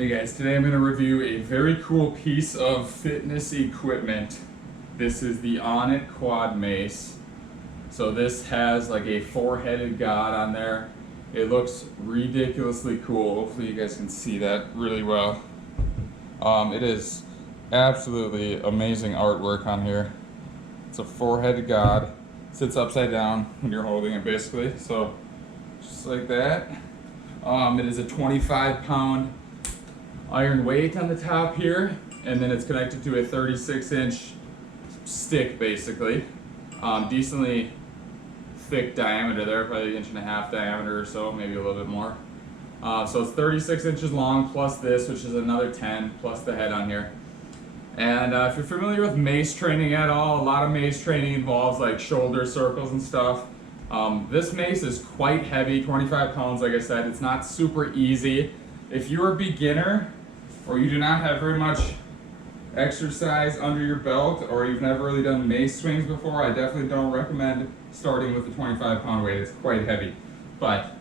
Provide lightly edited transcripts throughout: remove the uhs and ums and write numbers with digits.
Hey guys, today I'm going to review a very cool piece of fitness equipment. This is the Onnit quad mace. So this has like a four-headed god on there. It looks ridiculously cool. Hopefully you guys can see that really well. It is absolutely amazing artwork on here. It's a four-headed god. Sits upside down when you're holding it basically. So just like that. It is a 25-pound iron weight on the top here, and then it's connected to a 36-inch stick basically. Decently thick diameter there, probably 1.5 inch diameter or so, maybe a little bit more. So it's 36 inches long plus this, which is another 10 plus the head on here. And if you're familiar with mace training at all, a lot of mace training involves like shoulder circles and stuff. This mace is quite heavy, 25 pounds like I said. It's not super easy. If you're a beginner or you do not have very much exercise under your belt, or you've never really done mace swings before, I definitely don't recommend starting with the 25-pound weight. It's quite heavy. But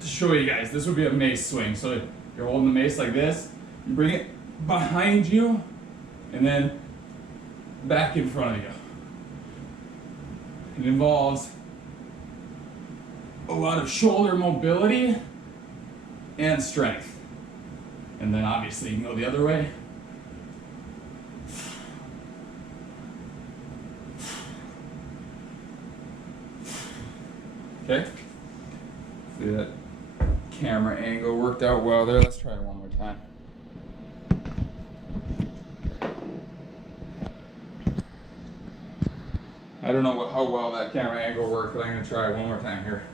to show you guys, this would be a mace swing. So you're holding the mace like this, you bring it behind you, and then back in front of you. It involves a lot of shoulder mobility and strength. And then obviously you can go the other way. Okay. See that camera angle worked out well there. Let's try it one more time. I don't know how well that camera angle worked, but I'm going to try it one more time here.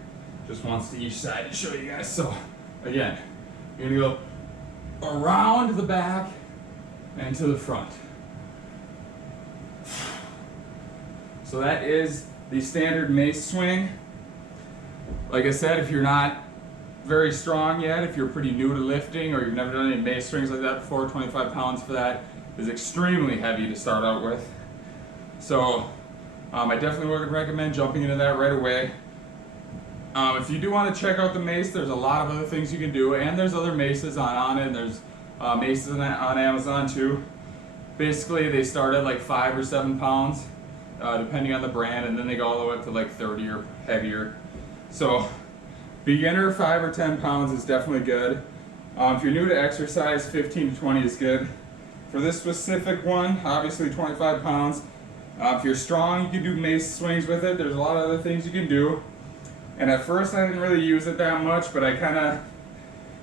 Just once to each side to show you guys. So again, you're going to go around the back and to the front. So that is the standard mace swing. Like I said, if you're not very strong yet, if you're pretty new to lifting or you've never done any mace swings like that before, 25 pounds for that is extremely heavy to start out with. So I definitely would recommend jumping into that right away. If you do want to check out the mace, there's a lot of other things you can do, and there's other maces on Onnit, and there's maces on Amazon too. Basically, they start at like 5 or 7 pounds, depending on the brand, and then they go all the way up to like 30 or heavier. So, beginner 5 or 10 pounds is definitely good. If you're new to exercise, 15 to 20 is good. For this specific one, obviously 25 pounds. If you're strong, you can do mace swings with it. There's a lot of other things you can do. And at first I didn't really use it that much, but I kind of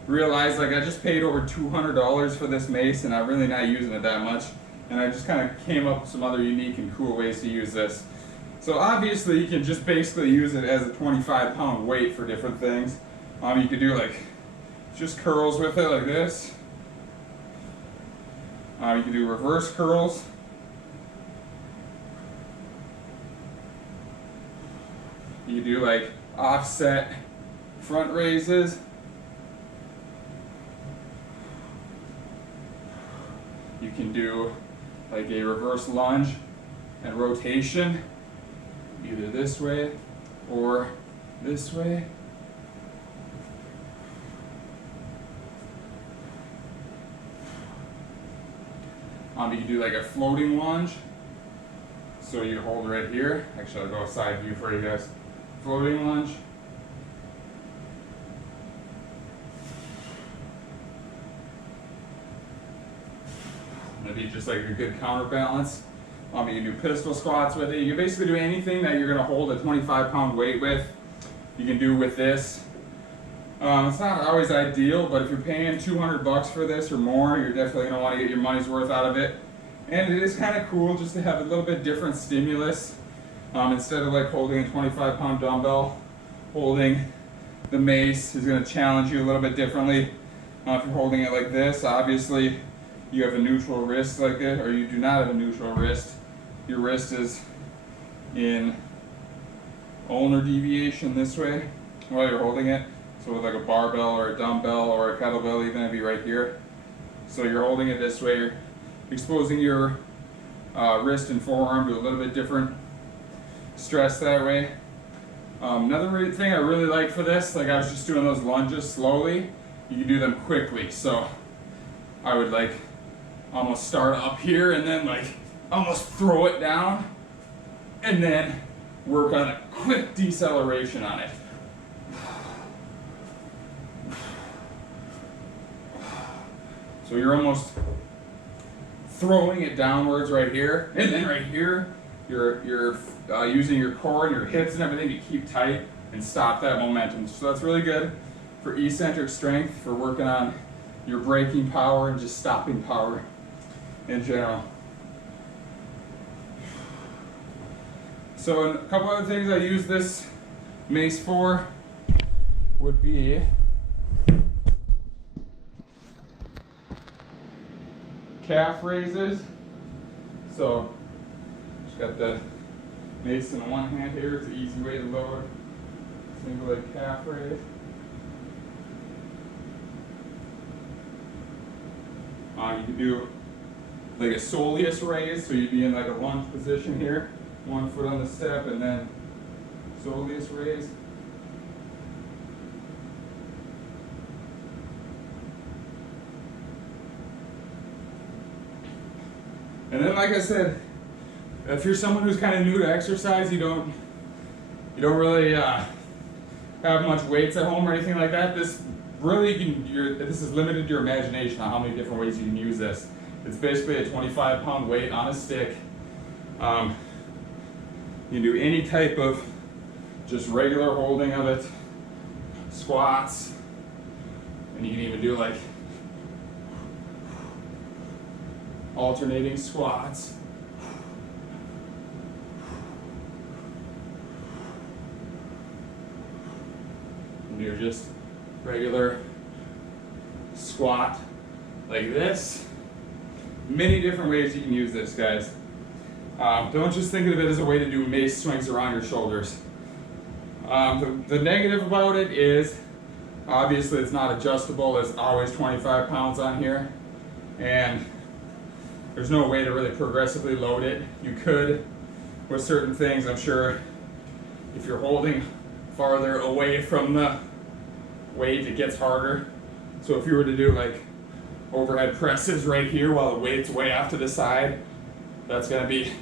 realized like I just paid over $200 for this mace and I'm really not using it that much. And I just kind of came up with some other unique and cool ways to use this. So obviously you can just basically use it as a 25-pound weight for different things. You could do like just curls with it like this. You can do reverse curls. You do like offset front raises. You can do like a reverse lunge and rotation, either this way or this way. You can do like a floating lunge. So you hold right here. Actually, I'll go side view for you guys. Floating lunge. Maybe just like a good counterbalance. You can do pistol squats with it. You can basically do anything that you're going to hold a 25-pound weight with. You can do with this. It's not always ideal, but if you're paying $200 for this or more, you're definitely going to want to get your money's worth out of it. And it is kind of cool just to have a little bit different stimulus. Instead of like holding a 25-pound dumbbell, holding the mace is going to challenge you a little bit differently. If you're holding it like this, obviously you have a neutral wrist like it, or you do not have a neutral wrist. Your wrist is in ulnar deviation this way while you're holding it. So with like a barbell or a dumbbell or a kettlebell, even it'd be right here. So you're holding it this way, you're exposing your wrist and forearm to a little bit different stress that way. Another thing I really like for this, like I was just doing those lunges slowly, you can do them quickly. So I would like almost start up here and then like almost throw it down and then work on a quick deceleration on it. So you're almost throwing it downwards right here, and then right here, you're using your core and your hips and everything to keep tight and stop that momentum. So that's really good for eccentric strength, for working on your braking power and just stopping power in general. So a couple other things I use this mace for would be calf raises. So just got the mace in one hand here. It's an easy way to lower single leg calf raise. You can do like a soleus raise, so you'd be in like a lunge position here, 1 foot on the step, and then soleus raise. And then, like I said, if you're someone who's kind of new to exercise, you don't really have much weights at home or anything like that, this really this is limited to your imagination on how many different ways you can use this. It's basically a 25-pound weight on a stick. You can do any type of just regular holding of it, squats, and you can even do like alternating squats. And do just regular squat like this. Many different ways you can use this, guys. Don't just think of it as a way to do mace swings around your shoulders. The negative about it is, obviously it's not adjustable. There's always 25 pounds on here, and there's no way to really progressively load it. You could with certain things, I'm sure, if you're holding farther away from the weight, it gets harder. So if you were to do like overhead presses right here while the weight's way off to the side, that's gonna be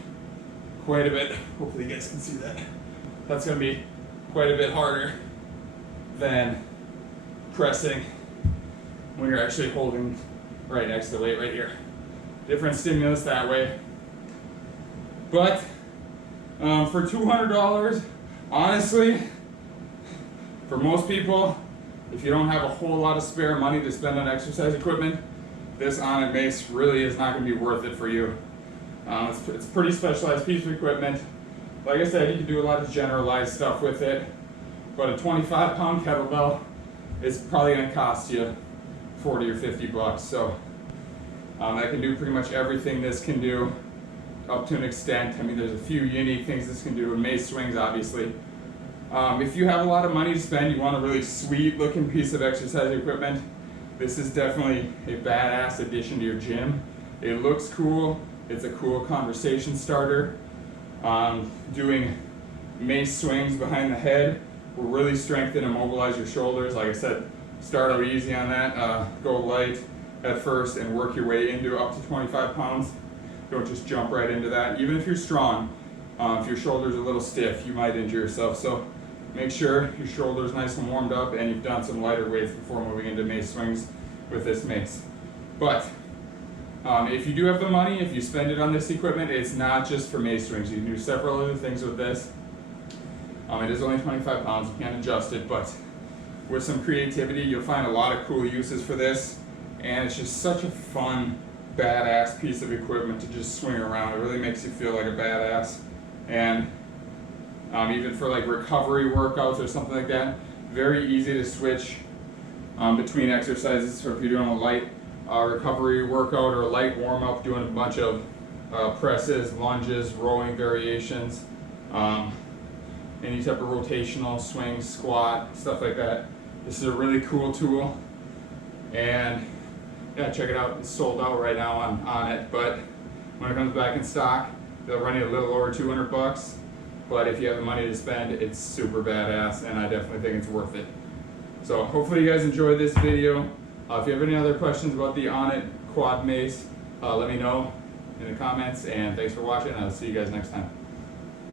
quite a bit, hopefully you guys can see that. That's gonna be quite a bit harder than pressing when you're actually holding right next to the weight right here. Different stimulus that way. But for $200, honestly, for most people, if you don't have a whole lot of spare money to spend on exercise equipment, this Onnit mace really is not going to be worth it for you. It's a pretty specialized piece of equipment. Like I said, you can do a lot of generalized stuff with it, but a 25-pound kettlebell is probably going to cost you 40 or 50 bucks. So that can do pretty much everything this can do, up to an extent. I mean, there's a few unique things this can do, and mace swings, obviously. If you have a lot of money to spend, you want a really sweet looking piece of exercise equipment, this is definitely a badass addition to your gym. It looks cool, it's a cool conversation starter. Doing mace swings behind the head will really strengthen and mobilize your shoulders. Like I said, start out easy on that, go light at first and work your way into up to 25 pounds. Don't just jump right into that. Even if you're strong, if your shoulder's a little stiff, you might injure yourself. So make sure your shoulder's nice and warmed up and you've done some lighter weights before moving into mace swings with this mace. But if you do have the money, if you spend it on this equipment, it's not just for mace swings. You can do several other things with this. It is only 25 pounds, you can't adjust it, but with some creativity, you'll find a lot of cool uses for this. And it's just such a fun, badass piece of equipment to just swing around. It really makes you feel like a badass. And even for like recovery workouts or something like that, very easy to switch between exercises. So if you're doing a light recovery workout or a light warm-up, doing a bunch of presses, lunges, rowing variations, any type of rotational swing, squat, stuff like that, this is a really cool tool. And yeah, check it out. It's sold out right now on Onnit, but when it comes back in stock, they'll run you a little over 200 bucks. But if you have the money to spend, it's super badass, and I definitely think it's worth it. So hopefully you guys enjoyed this video. If you have any other questions about the Onnit quad mace, let me know in the comments, and thanks for watching. I'll see you guys next time.